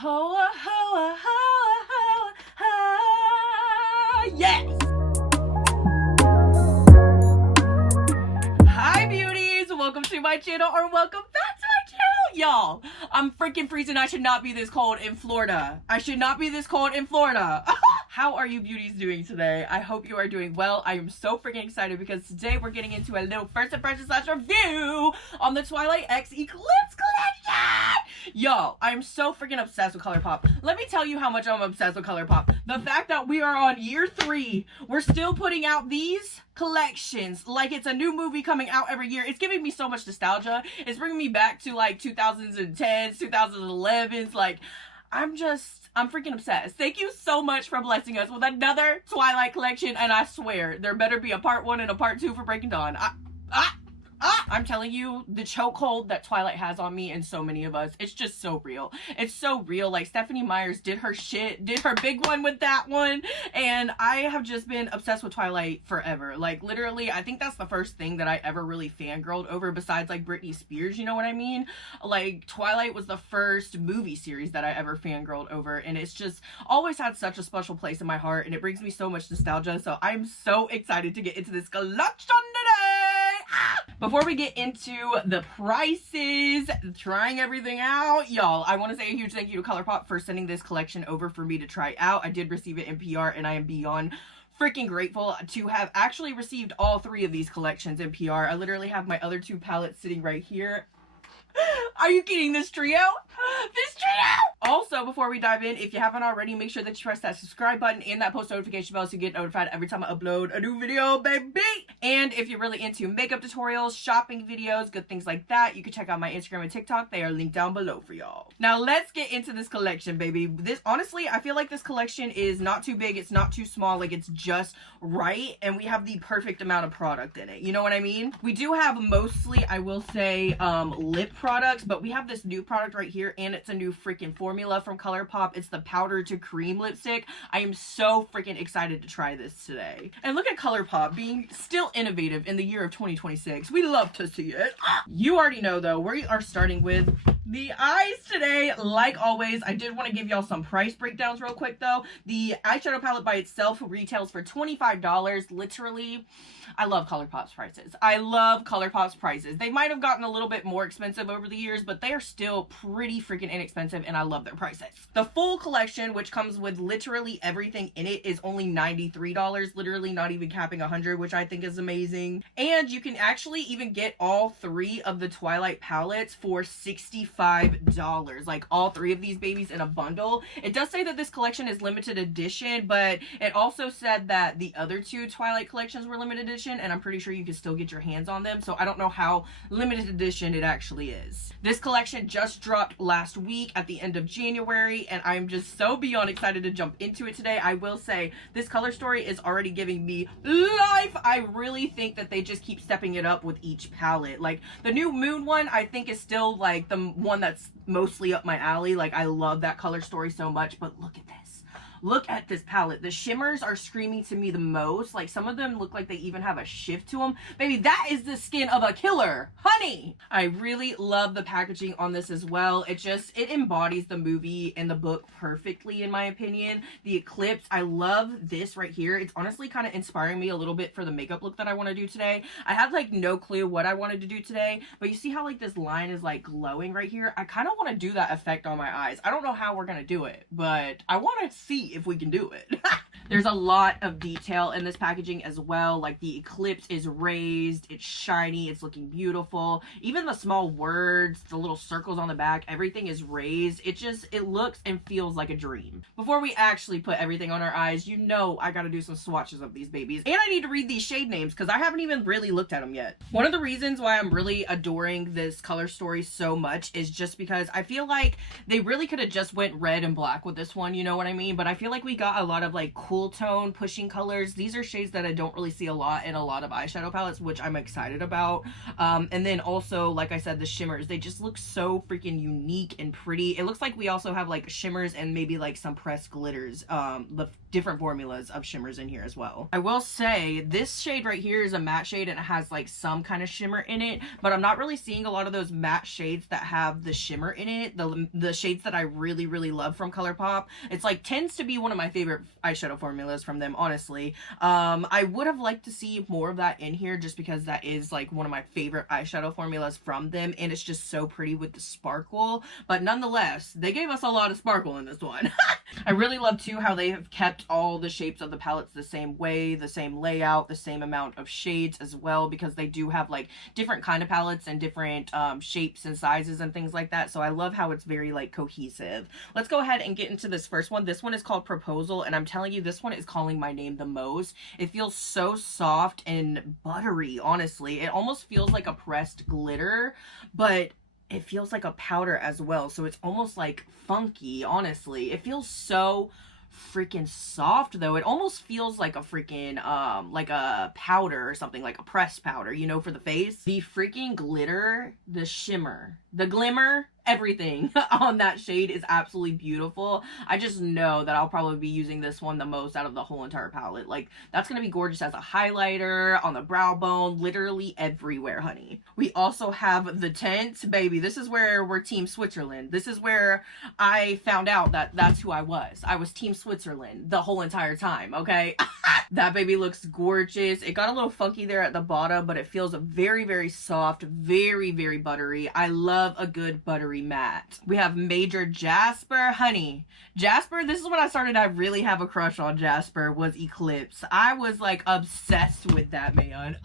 Hoa, hoa, hoa, hoa, hoa. Yes! Hi beauties! Welcome to my channel, or welcome back to my channel, y'all. I'm freaking freezing. I should not be this cold in Florida. I should not be this cold in Florida. How are you beauties doing today? I hope you are doing well. I am so freaking excited because today we're getting into a little first impression / review on the Twilight X Eclipse collection. Y'all, I'm so freaking obsessed with Colourpop. Let me tell you how much I'm obsessed with Colourpop. The fact that we are on year 3, we're still putting out these collections like it's a new movie coming out every year. It's giving me so much nostalgia. It's bringing me back to like 2010s, 2011s. Like, I'm freaking obsessed. Thank you so much for blessing us with another Twilight collection, and I swear there better be a part 1 and a part 2 for Breaking Dawn. I'm telling you, the chokehold that Twilight has on me and so many of us, it's just so real. It's so real. Like, Stephenie Meyers did her shit, did her big one with that one, and I have just been obsessed with Twilight forever. Like, literally, I think that's the first thing that I ever really fangirled over besides, like, Britney Spears, you know what I mean? Like, Twilight was the first movie series that I ever fangirled over, and it's just always had such a special place in my heart, and it brings me so much nostalgia, so I'm so excited to get into this collection today! Before we get into the prices, trying everything out, y'all, I want to say a huge thank you to Colourpop for sending this collection over for me to try out. I did receive it in PR, and I am beyond freaking grateful to have actually received all 3 of these collections in PR. I literally have my other 2 palettes sitting right here. Are you kidding? This trio? This trio! Also, before we dive in, if you haven't already, make sure that you press that subscribe button and that post notification bell so you get notified every time I upload a new video, baby! And if you're really into makeup tutorials, shopping videos, good things like that, you can check out my Instagram and TikTok. They are linked down below for y'all. Now, let's get into this collection, baby. This, honestly, I feel like this collection is not too big, it's not too small, like it's just right, and we have the perfect amount of product in it. You know what I mean? We do have mostly, I will say, lip products, but we have this new product right here, and it's a new freaking formula from Colourpop. It's the powder to cream lipstick. I am so freaking excited to try this today. And look at Colourpop being still innovative in the year of 2026. We love to see it. You already know though, we are starting with the eyes today. Like always, I did want to give y'all some price breakdowns real quick though. The eyeshadow palette by itself retails for $25. Literally, I love Colourpop's prices. I love Colourpop's prices. They might have gotten a little bit more expensive over the years, but they are still pretty freaking inexpensive, and I love their prices. The full collection, which comes with literally everything in it, is only $93, literally not even capping $100, which I think is amazing. And you can actually even get all 3 of the Twilight palettes for $65. Like, all 3 of these babies in a bundle. It does say that this collection is limited edition, but it also said that the other 2 Twilight collections were limited edition, and I'm pretty sure you can still get your hands on them, so I don't know how limited edition it actually is. This collection just dropped last week at the end of January, and I'm just so beyond excited to jump into it today. I will say this color story is already giving me life. I really think that they just keep stepping it up with each palette. Like, the new Moon one, I think is still like the one that's mostly up my alley. Like, I love that color story so much, but look at this. Look at this palette. The shimmers are screaming to me the most. Like, some of them look like they even have a shift to them. Baby, that is the skin of a killer, honey. I really love the packaging on this as well. It embodies the movie and the book perfectly, in my opinion. The Eclipse, I love this right here. It's honestly kind of inspiring me a little bit for the makeup look that I want to do today. I had like no clue what I wanted to do today, but you see how like this line is like glowing right here? I kind of want to do that effect on my eyes. I don't know how we're going to do it, but I want to see if we can do it. There's a lot of detail in this packaging as well. Like, the Eclipse is raised, it's shiny, it's looking beautiful. Even the small words, the little circles on the back, everything is raised. It looks and feels like a dream. Before we actually put everything on our eyes, you know I gotta do some swatches of these babies. And I need to read these shade names because I haven't even really looked at them yet. One of the reasons why I'm really adoring this color story so much is just because I feel like they really could have just went red and black with this one, you know what I mean? But I feel like we got a lot of like cool cool tone pushing colors. These are shades that I don't really see a lot in a lot of eyeshadow palettes, which I'm excited about. And then also, like I said, the shimmers, they just look so freaking unique and pretty. It looks like we also have like shimmers and maybe like some pressed glitters, the different formulas of shimmers in here as well. I will say this shade right here is a matte shade and it has like some kind of shimmer in it, but I'm not really seeing a lot of those matte shades that have the shimmer in it. The shades that I really love from Colourpop, it's like tends to be one of my favorite eyeshadow formulas from them, honestly. I would have liked to see more of that in here just because that is like one of my favorite eyeshadow formulas from them, and it's just so pretty with the sparkle. But nonetheless, they gave us a lot of sparkle in this one. I really love too how they have kept all the shapes of the palettes the same way, the same layout, the same amount of shades as well, because they do have like different kind of palettes and different shapes and sizes and things like that. So I love how it's very like cohesive. Let's go ahead and get into this first one. This one is called Proposal, and I'm telling you, this one is calling my name the most. It feels so soft and buttery, honestly. It almost feels like a pressed glitter, but it feels like a powder as well. So it's almost like funky, honestly. It feels so freaking soft though. It almost feels like a freaking like a powder or something, like a pressed powder, you know, for the face. The freaking glitter, the shimmer, the glimmer, everything on that shade is absolutely beautiful. I just know that I'll probably be using this one the most out of the whole entire palette. Like, that's gonna be gorgeous as a highlighter, on the brow bone, literally everywhere, honey. We also have the Tint, baby. This is where we're Team Switzerland. This is where I found out that that's who I was. I was Team Switzerland the whole entire time, okay? That baby looks gorgeous. It got a little funky there at the bottom, but it feels very soft, very buttery. I love a good buttery matte. We have Major Jasper, honey. Jasper, this is when I started. I really have a crush on Jasper, was Eclipse. I was like obsessed with that man.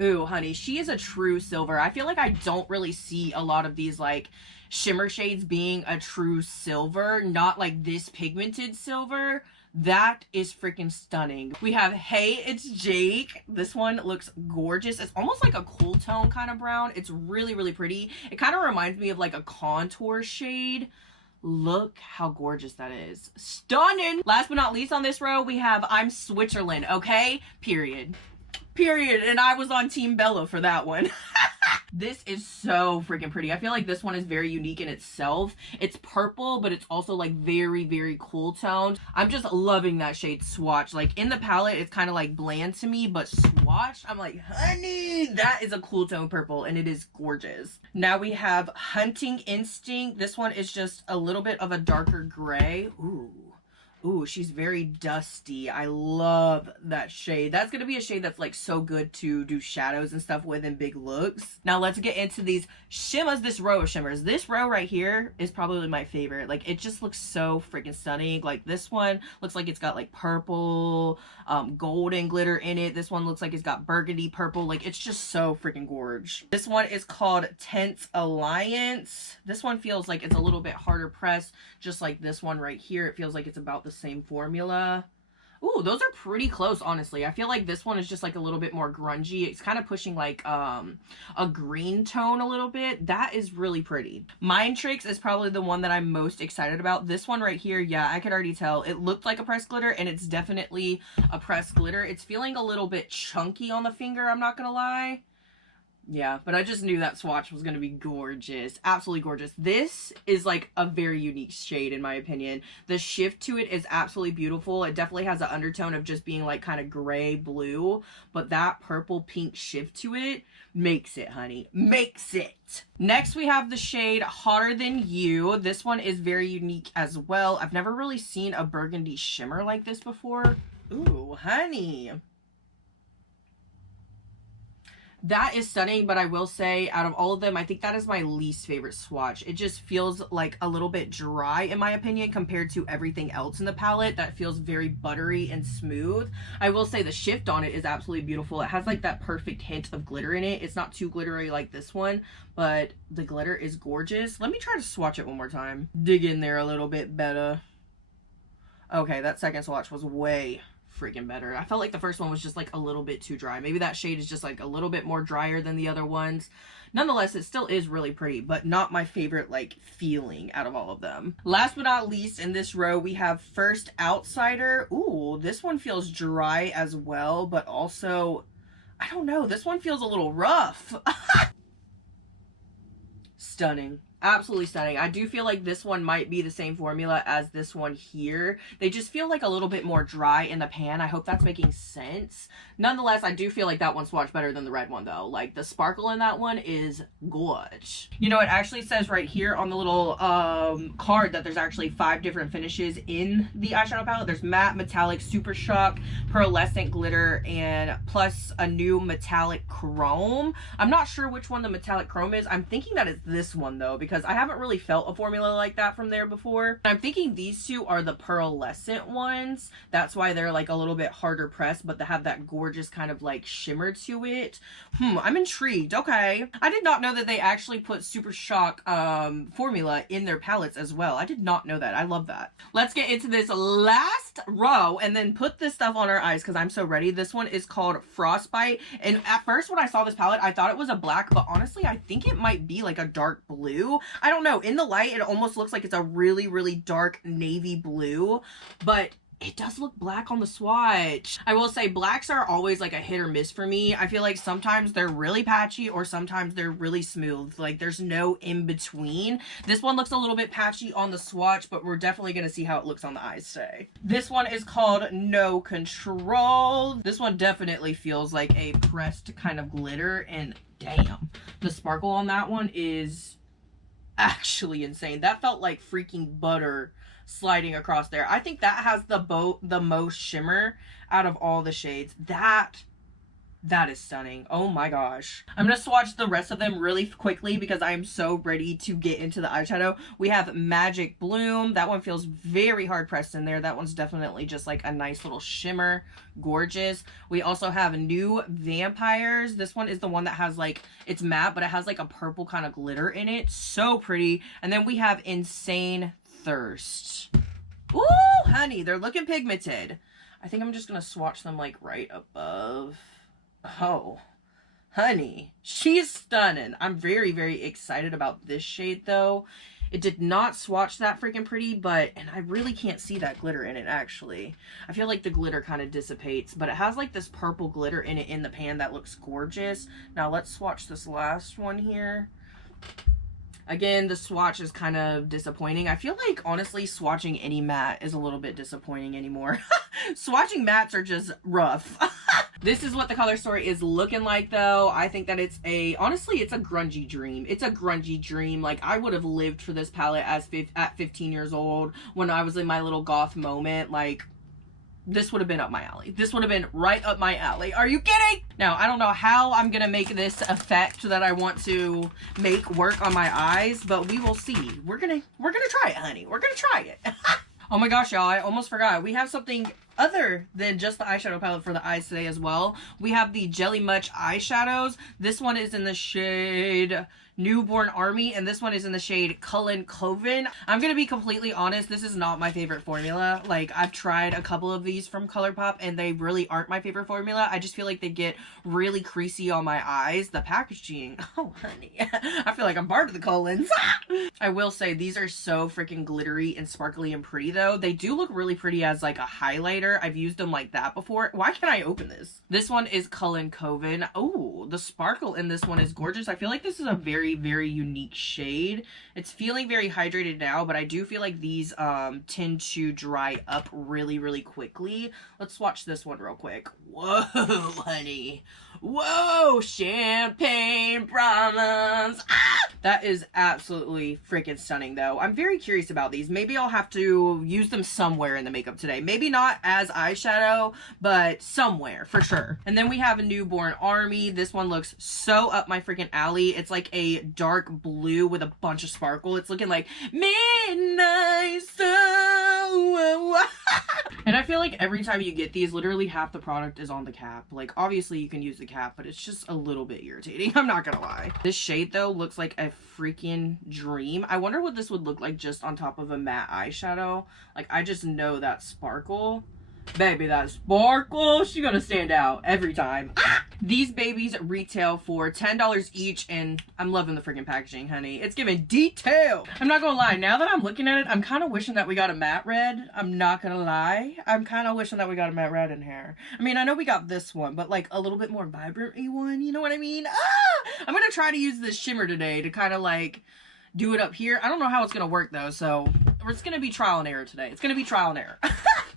Ooh, honey, she is a true silver. I feel like I don't really see a lot of these like shimmer shades being a true silver, not like this pigmented silver. That is freaking stunning. We have Hey, It's Jake. This one looks gorgeous. It's almost like a cool tone kind of brown. It's really pretty. It kind of reminds me of like a contour shade. Look how gorgeous that is. Stunning. Last but not least on this row, we have I'm Switzerland, okay? Period. And I was on Team Bella for that one. This is so freaking pretty. I feel like this one is very unique in itself. It's purple, but it's also like very cool toned. I'm just loving that shade Swatch. Like in the palette, it's kind of like bland to me, but swatched, I'm like, honey, that is a cool tone purple, and it is gorgeous. Now we have Hunting Instinct. This one is just a little bit of a darker gray. Ooh, she's very dusty. I love that shade. That's gonna be a shade that's like so good to do shadows and stuff with in big looks. Now let's get into these shimmers, this row of shimmers. This row right here is probably my favorite. Like, it just looks so freaking stunning. Like, this one looks like it's got like purple, golden glitter in it. This one looks like it's got burgundy purple. Like, it's just so freaking gorge. This one is called Tint Alliance. This one feels like it's a little bit harder pressed, just like this one right here. It feels like it's about the same formula. Ooh, those are pretty close, honestly. I feel like this one is just like a little bit more grungy. It's kind of pushing like a green tone a little bit. That is really pretty. Mind Tricks is probably the one that I'm most excited about. This one right here, yeah, I could already tell. It looked like a pressed glitter, and it's definitely a pressed glitter. It's feeling a little bit chunky on the finger, I'm not gonna lie. Yeah, but I just knew that swatch was going to be gorgeous. Absolutely gorgeous. This is like a very unique shade in my opinion. The shift to it is absolutely beautiful. It definitely has an undertone of just being like kind of gray blue, but that purple pink shift to it makes it, honey. Makes it. Next we have the shade Hotter Than You. This one is very unique as well. I've never really seen a burgundy shimmer like this before. Ooh, honey. That is stunning, but I will say, out of all of them, I think that is my least favorite swatch. It just feels like a little bit dry, in my opinion, compared to everything else in the palette that feels very buttery and smooth. I will say the shift on it is absolutely beautiful. It has like that perfect hint of glitter in it. It's not too glittery like this one, but the glitter is gorgeous. Let me try to swatch it one more time. Dig in there a little bit better. Okay, that second swatch was way freaking better. I felt like the first one was just like a little bit too dry. Maybe that shade is just like a little bit more drier than the other ones. Nonetheless, it still is really pretty, but not my favorite like feeling out of all of them. Last but not least in this row, we have First Outsider. Ooh, this one feels dry as well, but also, I don't know, this one feels a little rough. Stunning. Absolutely stunning. I do feel like this one might be the same formula as this one here. They just feel like a little bit more dry in the pan. I hope that's making sense. Nonetheless, I do feel like that one swatched better than the red one though. Like the sparkle in that one is gorge. You know, it actually says right here on the little card that there's actually 5 different finishes in the eyeshadow palette. There's matte, metallic, super shock, pearlescent glitter, and plus a new metallic chrome. I'm not sure which one the metallic chrome is. I'm thinking that it's this one though, because I haven't really felt a formula like that from there before. I'm thinking these two are the pearlescent ones. That's why they're like a little bit harder pressed, but they have that gorgeous kind of like shimmer to it. I'm intrigued. Okay. I did not know that they actually put Super Shock formula in their palettes as well. I did not know that. I love that. Let's get into this last row and then put this stuff on our eyes because I'm so ready. This one is called Frostbite. And at first when I saw this palette, I thought it was a black, but honestly, I think it might be like a dark blue. I don't know. In the light, it almost looks like it's a really, really dark navy blue, but it does look black on the swatch. I will say blacks are always like a hit or miss for me. I feel like sometimes they're really patchy or sometimes they're really smooth. Like there's no in between. This one looks a little bit patchy on the swatch, but we're definitely going to see how it looks on the eyes today. This one is called No Control. This one definitely feels like a pressed kind of glitter, and damn, the sparkle on that one is actually insane. That felt like freaking butter sliding across there. I think that has the most shimmer out of all the shades. That is stunning. Oh my gosh. I'm gonna swatch the rest of them really quickly because I am so ready to get into the eyeshadow. We have Magic Bloom. That one feels very hard pressed in there. That one's definitely just like a nice little shimmer. Gorgeous. We also have New Vampires. This one is the one that has like, it's matte, but it has like a purple kind of glitter in it. So pretty. And then we have Insane Thirst. Ooh, honey, they're looking pigmented. I think I'm just gonna swatch them like right above. Oh, honey, she's stunning. I'm very, very excited about this shade though. It did not swatch that freaking pretty, and I really can't see that glitter in it actually. I feel like the glitter kind of dissipates, but it has like this purple glitter in it in the pan that looks gorgeous. Now let's swatch this last one here. Again, the swatch is kind of disappointing. I feel like, honestly, swatching any matte is a little bit disappointing anymore. Swatching mattes are just rough. This is what the color story is looking like, though. I think that honestly, it's a grungy dream. It's a grungy dream. Like, I would have lived for this palette at 15 years old when I was in my little goth moment. Like, this would have been up my alley. This would have been right up my alley. Are you kidding? Now, I don't know how I'm gonna make this effect that I want to make work on my eyes, but we will see. We're gonna try it, honey. We're gonna try it. Oh my gosh, y'all, I almost forgot. We have something other than just the eyeshadow palette for the eyes today as well. We have the Jelly Much eyeshadows. This one is in the shade Newborn Army, and this one is in the shade Cullen Coven. I'm gonna be completely honest, this is not my favorite formula. Like, I've tried a couple of these from Colourpop and they really aren't my favorite formula. I just feel like they get really creasy on my eyes. The packaging, oh honey, I feel like I'm part of the Cullens. I will say these are so freaking glittery and sparkly and pretty though. They do look really pretty as like a highlighter. I've used them like that before. Why can't I open this? This one is Cullen Coven. Oh, the sparkle in this one is gorgeous. I feel like this is a very, very unique shade. It's feeling very hydrated now, but I do feel like these tend to dry up really, really quickly. Let's swatch this one real quick. Whoa, honey. Whoa, champagne problems. Ah! That is absolutely freaking stunning though. I'm very curious about these. Maybe I'll have to use them somewhere in the makeup today. Maybe not as eyeshadow, but somewhere for sure. And then we have a Newborn Army. This one looks so up my freaking alley. It's like a dark blue with a bunch of sparkle. It's looking like midnight sun. And I feel like every time you get these, literally half the product is on the cap. Like, obviously you can use the cap, but it's just a little bit irritating. I'm not gonna lie. This shade though looks like a freaking dream. I wonder what this would look like just on top of a matte eyeshadow. Like, I just know that sparkle Baby, that sparkle, she's gonna stand out every time. These babies retail for $10 each, and I'm loving the freaking packaging, honey. It's giving detail. I'm not gonna lie, now that I'm looking at it, I'm kind of wishing that we got a matte red. I'm not gonna lie. I'm kind of wishing that we got a matte red in here. I mean, I know we got this one, but like a little bit more vibrant-y one, you know what I mean? I'm gonna try to use this shimmer today to kind of like do it up here. I don't know how it's gonna work though, so it's gonna be trial and error today. It's gonna be trial and error.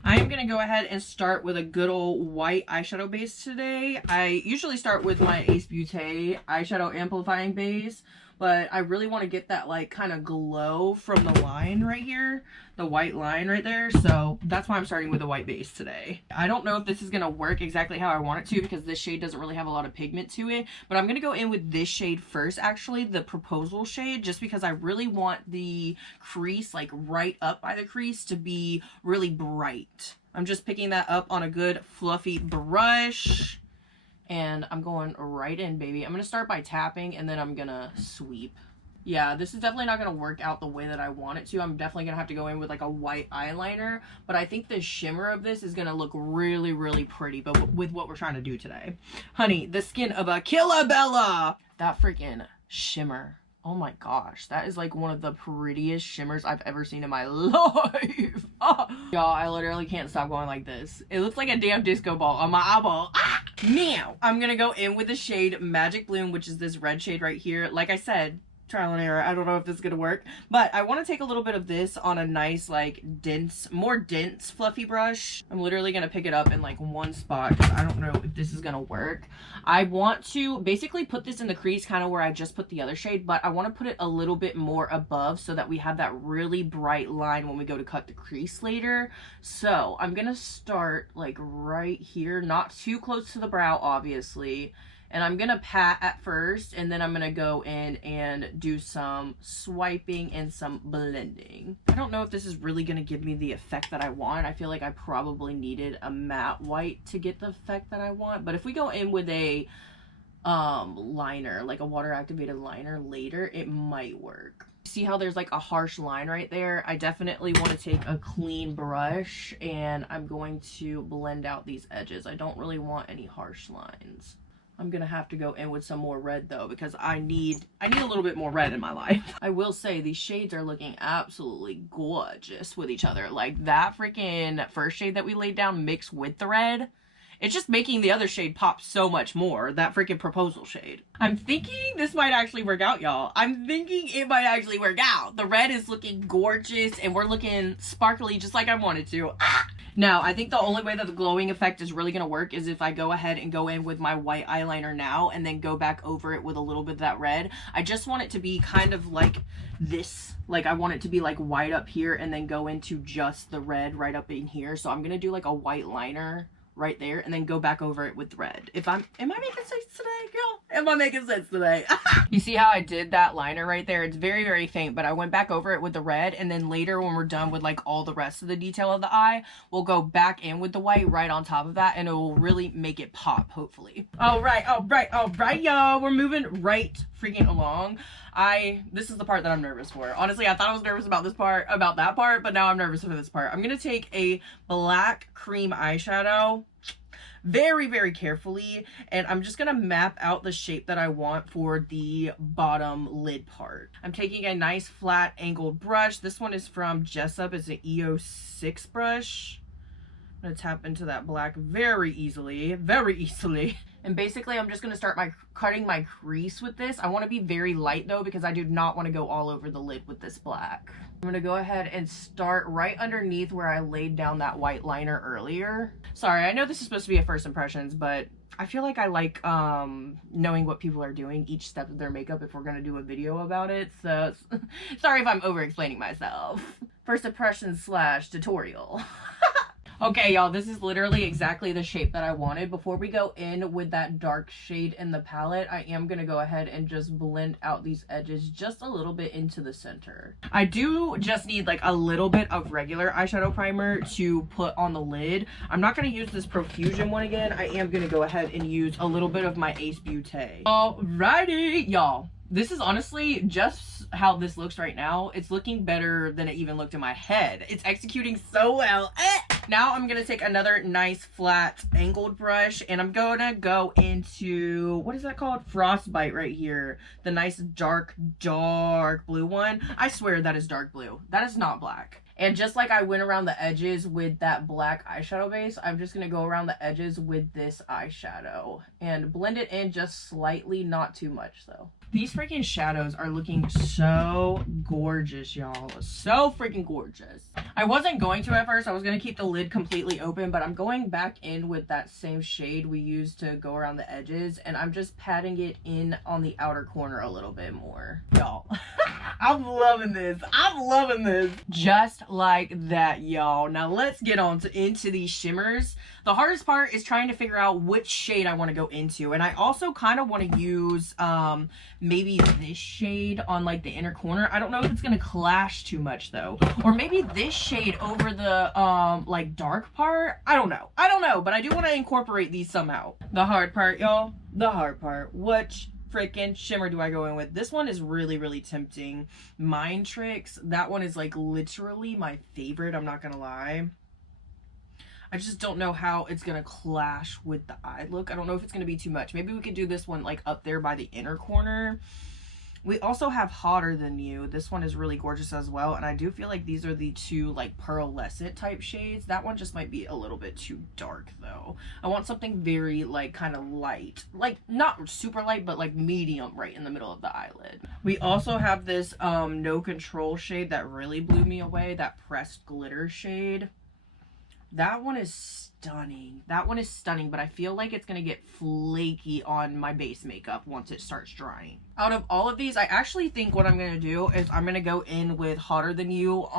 I am gonna go ahead and start with a good old white eyeshadow base today. I usually start with my Ace Beauté eyeshadow amplifying base, but I really want to get that like kind of glow from the line right here, the white line right there. So that's why I'm starting with a white base today. I don't know if this is gonna work exactly how I want it to because this shade doesn't really have a lot of pigment to it, but I'm gonna go in with this shade first, actually, the Proposal shade, just because I really want the crease, like right up by the crease, to be really bright. I'm just picking that up on a good fluffy brush. And I'm going right in, baby. I'm going to start by tapping, and then I'm going to sweep. Yeah, this is definitely not going to work out the way that I want it to. I'm definitely going to have to go in with like a white eyeliner. But I think the shimmer of this is going to look really, really pretty, but with what we're trying to do today. Honey, the skin of a Killa Bella. That freaking shimmer. Oh my gosh, that is like one of the prettiest shimmers I've ever seen in my life. Oh. Y'all, I literally can't stop going like this. It looks like a damn disco ball on my eyeball. Ah! Now, I'm gonna go in with the shade Magic Bloom, which is this red shade right here. Like I said, trial and error. I don't know if this is gonna work, but I want to take a little bit of this on a nice, like, dense, more dense fluffy brush. I'm literally gonna pick it up in like one spot because I don't know if this is gonna work. I want to basically put this in the crease kind of where I just put the other shade, but I want to put it a little bit more above so that we have that really bright line when we go to cut the crease later. So I'm gonna start like right here, not too close to the brow, obviously. And I'm going to pat at first, and then I'm going to go in and do some swiping and some blending. I don't know if this is really going to give me the effect that I want. I feel like I probably needed a matte white to get the effect that I want. But if we go in with a liner, like a water activated liner later, it might work. See how there's like a harsh line right there? I definitely want to take a clean brush, and I'm going to blend out these edges. I don't really want any harsh lines. I'm gonna have to go in with some more red though, because I need a little bit more red in my life. I will say these shades are looking absolutely gorgeous with each other. Like that freaking first shade that we laid down mixed with the red, it's just making the other shade pop so much more. That freaking Proposal shade. I'm thinking this might actually work out, y'all. I'm thinking it might actually work out. The red is looking gorgeous and we're looking sparkly just like I wanted to. Ah! Now, I think the only way that the glowing effect is really going to work is if I go ahead and go in with my white eyeliner now and then go back over it with a little bit of that red. I just want it to be kind of like this. Like I want it to be like white up here and then go into just the red right up in here. So I'm going to do like a white liner right there and then go back over it with red. Am I making sense today, girl? Am I making sense today? You see how I did that liner right there? It's very, very faint, but I went back over it with the red, and then later when we're done with like all the rest of the detail of the eye, we'll go back in with the white right on top of that, and it will really make it pop, hopefully. All right, y'all. We're moving right freaking along. This is the part that I'm nervous for. Honestly, I thought I was nervous about that part, but now I'm nervous for this part. I'm gonna take a black cream eyeshadow very, very carefully, and I'm just gonna map out the shape that I want for the bottom lid part. I'm taking a nice flat angled brush. This one is from Jessup. It's an EO6 brush. I'm gonna tap into that black very easily. And basically, I'm just going to start cutting my crease with this. I want to be very light, though, because I do not want to go all over the lid with this black. I'm going to go ahead and start right underneath where I laid down that white liner earlier. Sorry, I know this is supposed to be a first impressions, but I feel like I like knowing what people are doing each step of their makeup if we're going to do a video about it. So, sorry if I'm over-explaining myself. First impressions / tutorial. Okay, y'all, this is literally exactly the shape that I wanted. Before we go in with that dark shade in the palette, I am going to go ahead and just blend out these edges just a little bit into the center. I do just need like a little bit of regular eyeshadow primer to put on the lid. I'm not going to use this Profusion one again. I am going to go ahead and use a little bit of my Ace Beauté. Alrighty, y'all. This is honestly just how this looks right now. It's looking better than it even looked in my head. It's executing so well. Now I'm gonna take another nice flat angled brush and I'm gonna go into, what is that called? Frostbite right here. The nice dark blue one. I swear that is dark blue. That is not black. And just like I went around the edges with that black eyeshadow base, I'm just gonna go around the edges with this eyeshadow and blend it in just slightly, not too much though. These freaking shadows are looking so gorgeous, y'all. So freaking gorgeous. I wasn't going to at first. I was going to keep the lid completely open, but I'm going back in with that same shade we used to go around the edges, and I'm just patting it in on the outer corner a little bit more. Y'all, I'm loving this. I'm loving this. Just like that, y'all. Now let's get on into these shimmers. The hardest part is trying to figure out which shade I want to go into, and I also kind of want to use maybe this shade on like the inner corner. I don't know if it's gonna clash too much though, or maybe this shade over the like dark part. I don't know, but I do want to incorporate these somehow. The hard part, y'all, the hard part. Which freaking shimmer do I go in with? This one is really tempting. Mind Tricks, that one is like literally my favorite, I'm not gonna lie. I just don't know how it's gonna clash with the eye look. I don't know if it's gonna be too much. Maybe we could do this one like up there by the inner corner. We also have Hotter Than You. This one is really gorgeous as well, and I do feel like these are the two like pearlescent type shades. That one just might be a little bit too dark though. I want something very like kind of light, like not super light, but like medium right in the middle of the eyelid. We also have this No Control shade that really blew me away, that Pressed Glitter shade. That one is stunning. That one is stunning, but I feel like it's going to get flaky on my base makeup once it starts drying. Out of all of these, I actually think what I'm going to do is I'm going to go in with Hotter Than You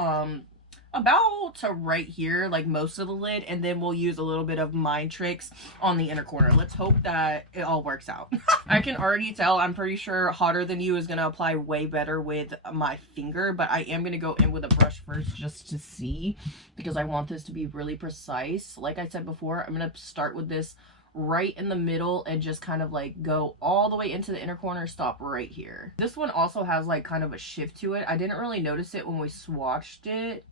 about to right here, like most of the lid, and then we'll use a little bit of Mind Tricks on the inner corner. Let's hope that it all works out. I can already tell, I'm pretty sure Hotter Than You is going to apply way better with my finger, but I am going to go in with a brush first just to see, because I want this to be really precise. Like I said before, I'm going to start with this right in the middle and just kind of like go all the way into the inner corner, stop right here. This one also has like kind of a shift to it. I didn't really notice it when we swatched it,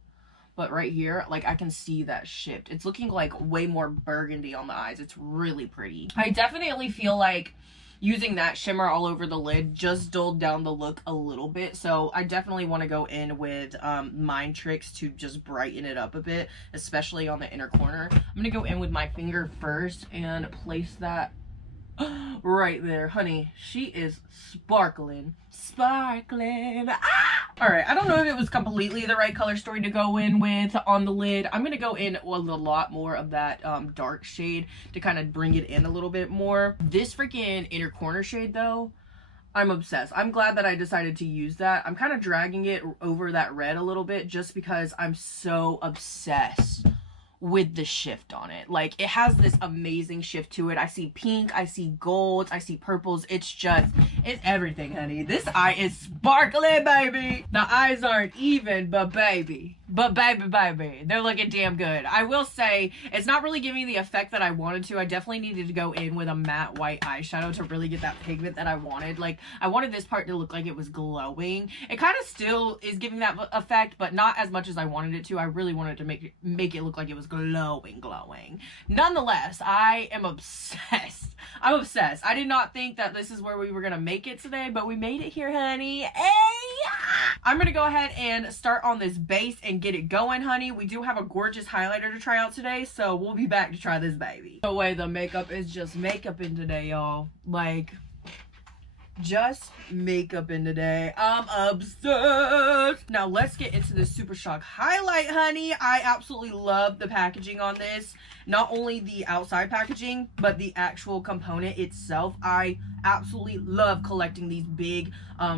but right here, like I can see that shift. It's looking like way more burgundy on the eyes. It's really pretty. I definitely feel like using that shimmer all over the lid just dulled down the look a little bit. So I definitely want to go in with Mind Tricks to just brighten it up a bit, especially on the inner corner. I'm going to go in with my finger first and place that right there. Honey, she is sparkling. Sparkling. All right, I don't know if it was completely the right color story to go in with on the lid. I'm gonna go in with a lot more of that dark shade to kind of bring it in a little bit more. This freaking inner corner shade though, I'm obsessed. I'm glad that I decided to use that. I'm kind of dragging it over that red a little bit just because I'm so obsessed with the shift on it. Like, it has this amazing shift to it. I see pink, I see golds, I see purples. It's everything, honey. This eye is sparkling, baby. The eyes aren't even, but baby, they're looking damn good. I will say it's not really giving the effect that I wanted to. I definitely needed to go in with a matte white eyeshadow to really get that pigment that I wanted. Like, I wanted this part to look like it was glowing. It kind of still is giving that effect, but not as much as I wanted it to. I really wanted to make it look like it was glowing. Nonetheless, I am obsessed. I'm obsessed. I did not think that this is where we were gonna make it today, but we made it here, honey. Hey! I'm gonna go ahead and start on this base and get it going, honey. We do have a gorgeous highlighter to try out today, so we'll be back to try this baby. No way, the makeup is just makeup in today, y'all. Like, just makeup in today. I'm obsessed. Now let's get into this Super Shock highlight, honey. I absolutely love the packaging on this. Not only the outside packaging, but the actual component itself. I absolutely love collecting these big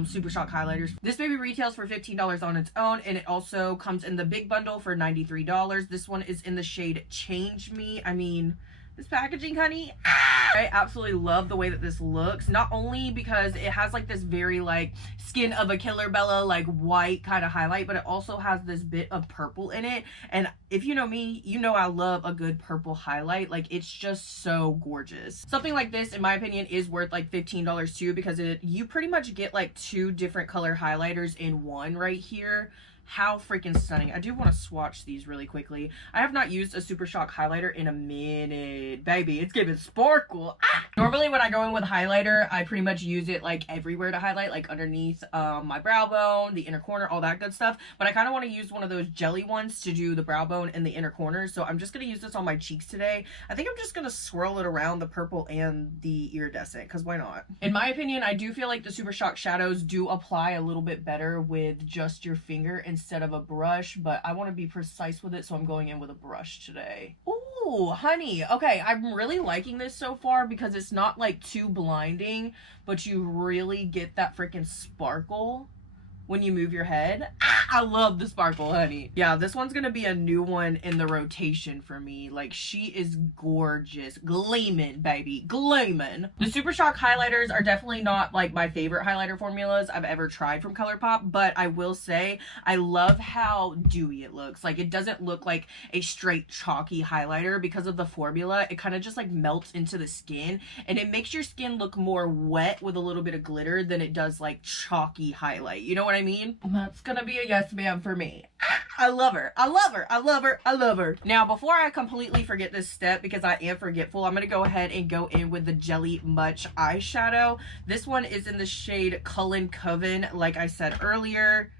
Super Shock highlighters. This baby retails for $15 on its own, and it also comes in the big bundle for $93. This one is in the shade Change Me. I mean, this packaging, honey, I absolutely love the way that this looks. Not only because it has like this very like Skin of a Killer Bella like white kind of highlight, but it also has this bit of purple in it. And if you know me, you know I love a good purple highlight. Like, it's just so gorgeous. Something like this, in my opinion, is worth like $15 too, because you pretty much get like two different color highlighters in one right here. How freaking stunning. I do want to swatch these really quickly. I have not used a Super Shock highlighter in a minute. Baby, it's giving sparkle. Ah! Normally when I go in with highlighter, I pretty much use it like everywhere to highlight, like underneath my brow bone, the inner corner, all that good stuff. But I kind of want to use one of those jelly ones to do the brow bone and the inner corner. So I'm just going to use this on my cheeks today. I think I'm just going to swirl it around the purple and the iridescent, because why not? In my opinion, I do feel like the Super Shock shadows do apply a little bit better with just your finger instead of a brush, but I want to be precise with it, so I'm going in with a brush today. Ooh, honey. Okay, I'm really liking this so far because it's not like too blinding, but you really get that freaking sparkle when you move your head. Ah, I love the sparkle, honey. Yeah, this one's gonna be a new one in the rotation for me. Like, she is gorgeous. Gleaming, baby. Gleaming. The Super Shock highlighters are definitely not like my favorite highlighter formulas I've ever tried from Colourpop, but I will say I love how dewy it looks. Like, it doesn't look like a straight chalky highlighter because of the formula. It kind of just like melts into the skin, and it makes your skin look more wet with a little bit of glitter than it does like chalky highlight. You know what I mean? That's gonna be a yes ma'am for me. I love her. I love her. I love her. I love her. Now, before I completely forget this step, because I am forgetful, I'm gonna go ahead and go in with the Jelly Much eyeshadow. This one is in the shade Cullen Coven, like I said earlier.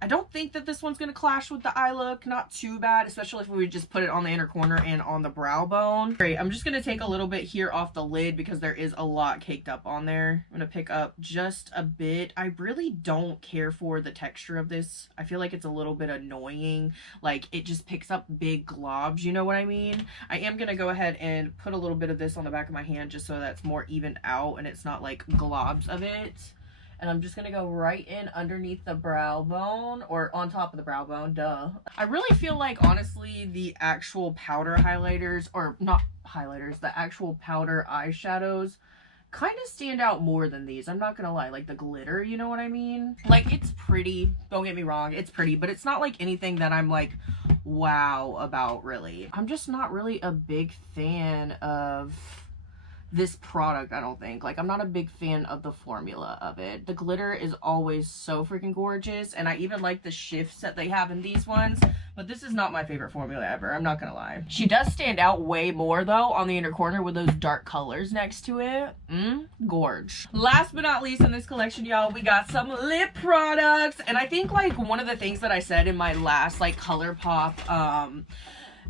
I don't think that this one's going to clash with the eye look. Not too bad, especially if we just put it on the inner corner and on the brow bone. Great. I'm just going to take a little bit here off the lid because there is a lot caked up on there. I'm going to pick up just a bit. I really don't care for the texture of this. I feel like it's a little bit annoying. Like, it just picks up big globs, you know what I mean? I am going to go ahead and put a little bit of this on the back of my hand just so that's more evened out and it's not like globs of it. And I'm just going to go right in underneath the brow bone, or on top of the brow bone, duh. I really feel like, honestly, the actual powder highlighters, or not highlighters, the actual powder eyeshadows kind of stand out more than these. I'm not going to lie. Like, the glitter, you know what I mean? Like, it's pretty. Don't get me wrong. It's pretty, but it's not like anything that I'm like, wow about, really. I'm just not really a big fan of this product, I don't think. Like, I'm not a big fan of the formula of it. The glitter is always so freaking gorgeous, and I even like the shifts that they have in these ones, but this is not my favorite formula ever, I'm not gonna lie. She does stand out way more, though, on the inner corner with those dark colors next to it. Gorge. Last but not least in this collection, y'all, we got some lip products, and I think, like, one of the things that I said in my last, like, Colourpop,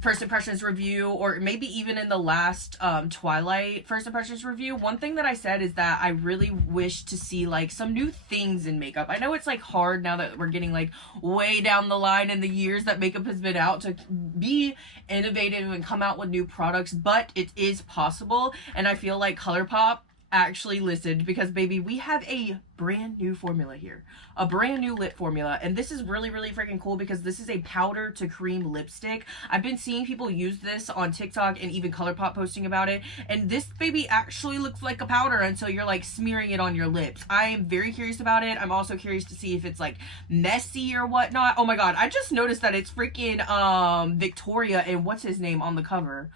first impressions review, or maybe even in the last Twilight first impressions review, one thing that I said is that I really wish to see like some new things in makeup. I know it's like hard now that we're getting like way down the line in the years that makeup has been out to be innovative and come out with new products, but it is possible, and I feel like Colourpop actually listened, because baby, we have a brand new formula here, a brand new lip formula, and this is really freaking cool because this is a powder to cream lipstick. I've been seeing people use this on TikTok and even Colourpop posting about it, and this baby actually looks like a powder until you're like smearing it on your lips. I am very curious about it. I'm also curious to see if it's like messy or whatnot. Oh my god, I just noticed that it's freaking Victoria and what's his name on the cover.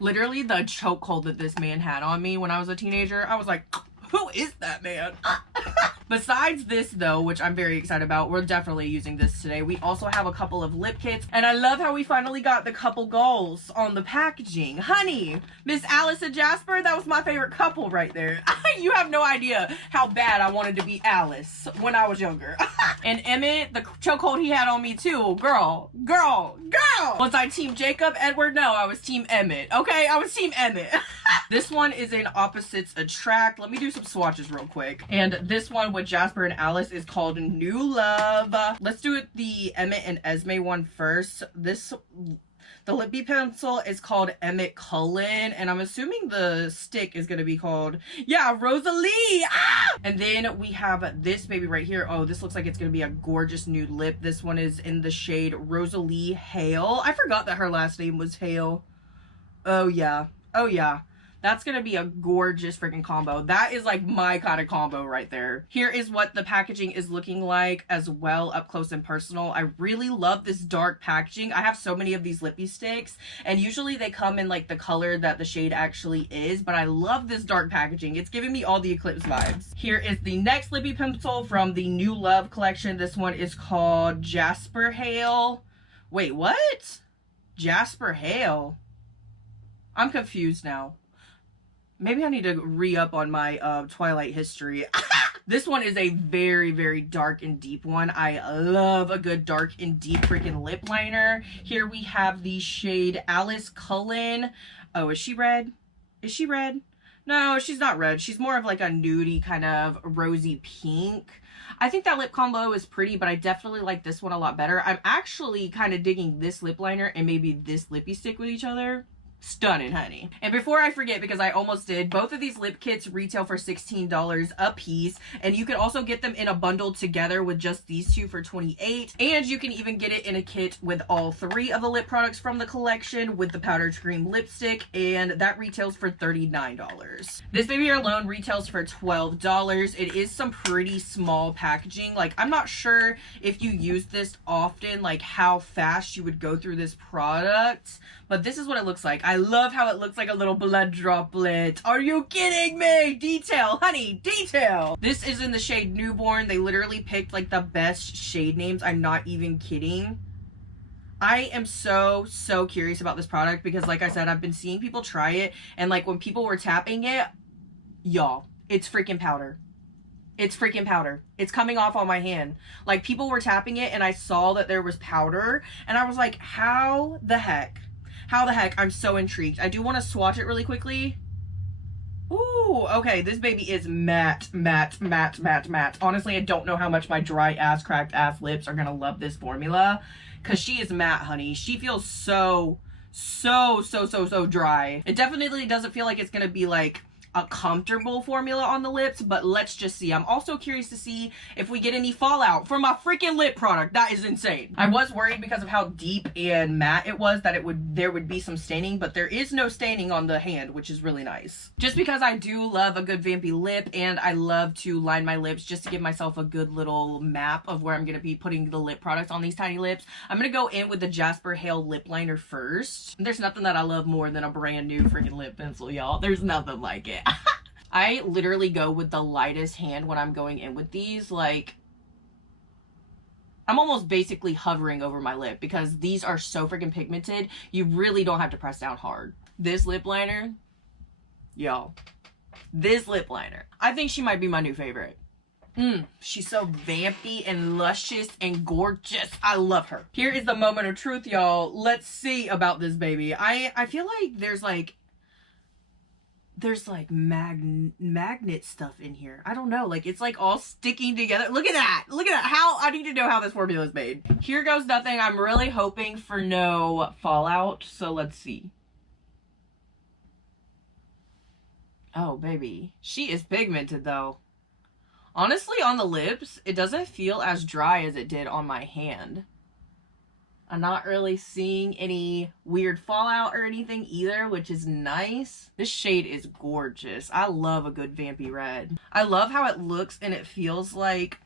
Literally the chokehold that this man had on me when I was a teenager, I was like, who is that man? Besides this though, which I'm very excited about, we're definitely using this today. We also have a couple of lip kits, and I love how we finally got the couple goals on the packaging. Honey, Miss Alice and Jasper, that was my favorite couple right there. You have no idea how bad I wanted to be Alice when I was younger. And Emmett, the chokehold he had on me too. Girl. Was I team Jacob? Edward? No, I was team Emmett. Okay, I was team Emmett. This one is in Opposites Attract. Let me do some swatches real quick. And this one with Jasper and Alice is called New Love. Let's do it the Emmett and Esme one first. The lippy pencil is called Emmett Cullen, and I'm assuming the stick is going to be called, yeah, Rosalie. And then we have this baby right here. Oh, this looks like it's going to be a gorgeous nude lip. This one is in the shade Rosalie Hale. I forgot that her last name was Hale. Oh yeah. That's gonna be a gorgeous freaking combo. That is like my kind of combo right there. Here is what the packaging is looking like as well, up close and personal. I really love this dark packaging. I have so many of these lippy sticks, and usually they come in like the color that the shade actually is, but I love this dark packaging. It's giving me all the Eclipse vibes. Here is the next lippy pencil from the New Love collection. This one is called Jasper Hale. Wait, what? Jasper Hale? I'm confused now. Maybe I need to re-up on my Twilight history. This one is a very, very dark and deep one. I love a good dark and deep freaking lip liner. Here we have the shade Alice Cullen. Oh, is she red? Is she red? No, she's not red. She's more of like a nudie kind of rosy pink. I think that lip combo is pretty, but I definitely like this one a lot better. I'm actually kind of digging this lip liner and maybe this lippy stick with each other. Stunning, honey. And before I forget, because I almost did, both of these lip kits retail for $16 a piece, and you can also get them in a bundle together with just these two for $28, and you can even get it in a kit with all three of the lip products from the collection with the powdered cream lipstick, and that retails for $39. This baby alone retails for $12. It is some pretty small packaging. Like, I'm not sure if you use this often, like how fast you would go through this product, but this is what it looks like. I love how it looks like a little blood droplet. Are you kidding me? Detail, honey, detail. This is in the shade Newborn. They literally picked like the best shade names. I'm not even kidding. I am so curious about this product because, like I said, I've been seeing people try it, and like when people were tapping it, y'all, it's freaking powder. It's freaking powder. It's coming off on my hand. Like, people were tapping it and I saw that there was powder and I was like, how the heck? How the heck? I'm so intrigued. I do want to swatch it really quickly. Ooh, okay. This baby is matte, matte, matte, matte, matte. Honestly, I don't know how much my dry ass, cracked ass lips are going to love this formula, because she is matte, honey. She feels so dry. It definitely doesn't feel like it's going to be like a comfortable formula on the lips, but let's just see. I'm also curious to see if we get any fallout from my freaking lip product. That is insane. I was worried because of how deep and matte it was that there would be some staining, but there is no staining on the hand, which is really nice. Just because I do love a good vampy lip, and I love to line my lips just to give myself a good little map of where I'm going to be putting the lip products on these tiny lips, I'm going to go in with the Jasper Hale lip liner first. There's nothing that I love more than a brand new freaking lip pencil, y'all. There's nothing like it. I literally go with the lightest hand when I'm going in with these. Like, I'm almost basically hovering over my lip because these are so freaking pigmented. You really don't have to press down hard. This lip liner, y'all, this lip liner, I think she might be my new favorite. She's so vampy and luscious and gorgeous. I love her. Here is the moment of truth, y'all. Let's see about this baby. I feel like there's like magnet stuff in here. I don't know, like it's like all sticking together. Look at that. Look at that. How, I need to know how this formula is made. Here goes nothing. I'm really hoping for no fallout, so let's see. Oh baby, she is pigmented though. Honestly, on the lips it doesn't feel as dry as it did on my hand. I'm not really seeing any weird fallout or anything either, which is nice. This shade is gorgeous. I love a good vampy red. I love how it looks and it feels like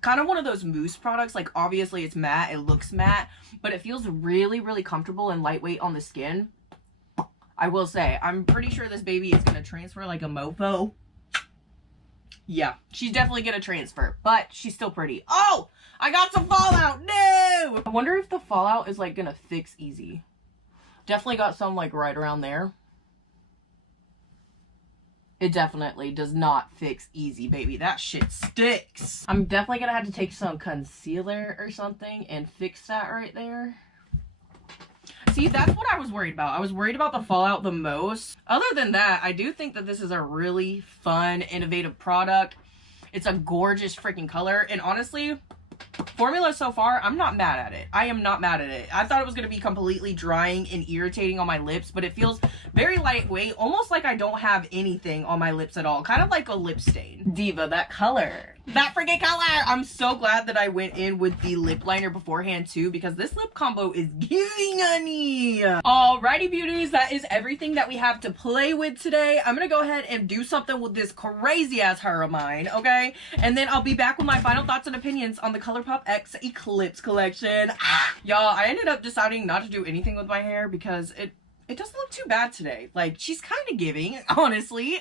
kind of one of those mousse products. Like, obviously it's matte, it looks matte, but it feels really comfortable and lightweight on the skin. I will say, I'm pretty sure this baby is going to transfer like a mofo. Yeah, she's definitely going to transfer, but she's still pretty. Oh, I got some fallout. No! I wonder if the fallout is like going to fix easy. Definitely got some like right around there. It definitely does not fix easy, baby. That shit sticks. I'm definitely going to have to take some concealer or something and fix that right there. See, that's what I was worried about. I was worried about the fallout the most. Other than that, I do think that this is a really fun, innovative product. It's a gorgeous freaking color. And honestly, Formula so far, I'm not mad at it. I am not mad at it. I thought it was going to be completely drying and irritating on my lips, but it feels very lightweight, almost like I don't have anything on my lips at all. Kind of like a lip stain. Diva, that color. That freaking color! I'm so glad that I went in with the lip liner beforehand too, because this lip combo is giving, honey. Alrighty, beauties, that is everything that we have to play with today. I'm gonna go ahead and do something with this crazy ass hair of mine, okay? And then I'll be back with my final thoughts and opinions on the Colourpop X Eclipse collection. Y'all, I ended up deciding not to do anything with my hair because it doesn't look too bad today. Like, she's kind of giving, honestly.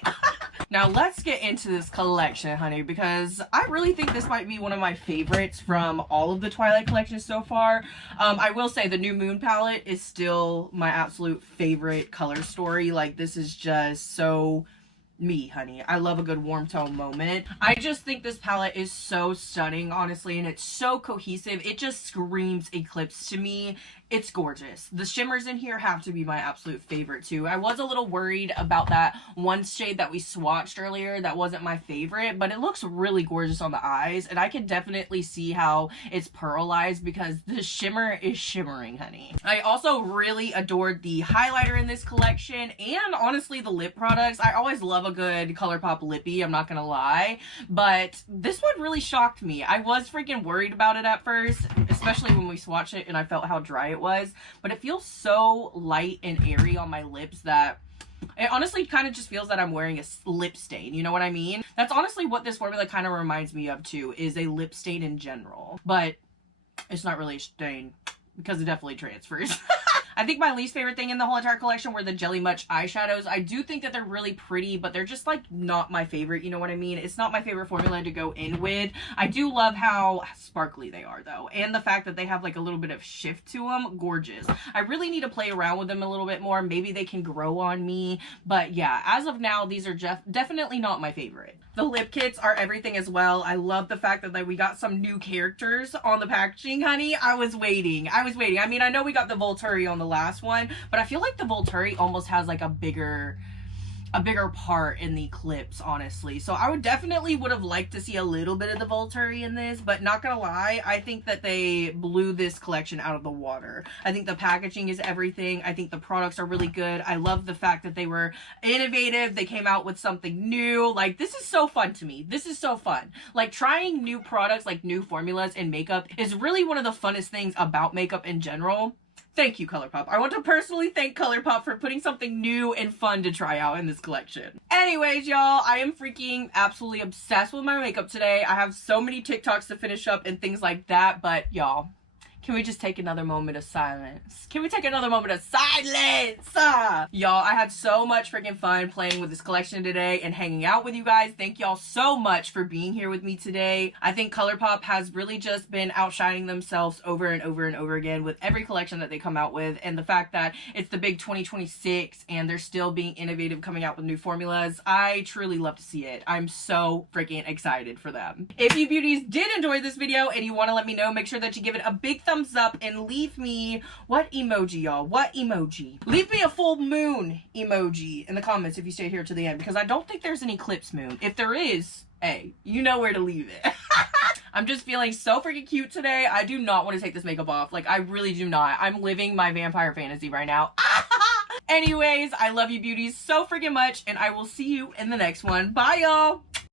Now, let's get into this collection, honey, because I really think this might be one of my favorites from all of the Twilight collections so far. I will say the New Moon palette is still my absolute favorite color story. Like, this is just so me, honey. I love a good warm tone moment. I just think this palette is so stunning, honestly, and it's so cohesive. It just screams Eclipse to me. It's gorgeous. The shimmers in here have to be my absolute favorite too. I was a little worried about that one shade that we swatched earlier that wasn't my favorite, but it looks really gorgeous on the eyes, and I can definitely see how it's pearlized because the shimmer is shimmering, honey. I also really adored the highlighter in this collection, and honestly the lip products. I always love a good Colourpop lippy, I'm not gonna lie, but this one really shocked me. I was freaking worried about it at first, especially when we swatched it and I felt how dry it was, but it feels so light and airy on my lips that it honestly kind of just feels that I'm wearing a lip stain, you know what I mean? That's honestly what this formula kind of reminds me of too, is a lip stain in general, but it's not really a stain because it definitely transfers. I think my least favorite thing in the whole entire collection were the Jelly Much eyeshadows. I do think that they're really pretty, but they're just like not my favorite, you know what I mean? It's not my favorite formula to go in with. I do love how sparkly they are though, and the fact that they have like a little bit of shift to them. Gorgeous. I really need to play around with them a little bit more. Maybe they can grow on me, but yeah, as of now, these are definitely not my favorite. The lip kits are everything as well. I love the fact that we got some new characters on the packaging, honey. I was waiting. I mean, I know we got the Volturi on the last one, but I feel like the Volturi almost has like a bigger part in the Eclipse, honestly. So I would have liked to see a little bit of the Volturi in this, but not gonna lie, I think that they blew this collection out of the water. I think the packaging is everything. I think the products are really good. I love the fact that they were innovative. They came out with something new. Like, this is so fun to me. This is so fun. Like, trying new products, like new formulas in makeup is really one of the funnest things about makeup in general. Thank you, Colourpop. I want to personally thank Colourpop for putting something new and fun to try out in this collection. Anyways, y'all, I am freaking absolutely obsessed with my makeup today. I have so many TikToks to finish up and things like that, but y'all, can we just take another moment of silence? Can we take another moment of silence? Y'all, I had so much freaking fun playing with this collection today and hanging out with you guys. Thank y'all so much for being here with me today. I think Colourpop has really just been outshining themselves over and over and over again with every collection that they come out with, and the fact that it's the big 2026 and they're still being innovative, coming out with new formulas. I truly love to see it. I'm so freaking excited for them. If you beauties did enjoy this video and you want to let me know, make sure that you give it a big thumbs up and leave me, what emoji, y'all? What emoji? Leave me a full moon emoji in the comments if you stay here to the end, because I don't think there's an eclipse moon. If there is, hey, you know where to leave it. I'm just feeling so freaking cute today. I do not want to take this makeup off. Like, I really do not. I'm living my vampire fantasy right now. Anyways, I love you beauties so freaking much, and I will see you in the next one. Bye, y'all.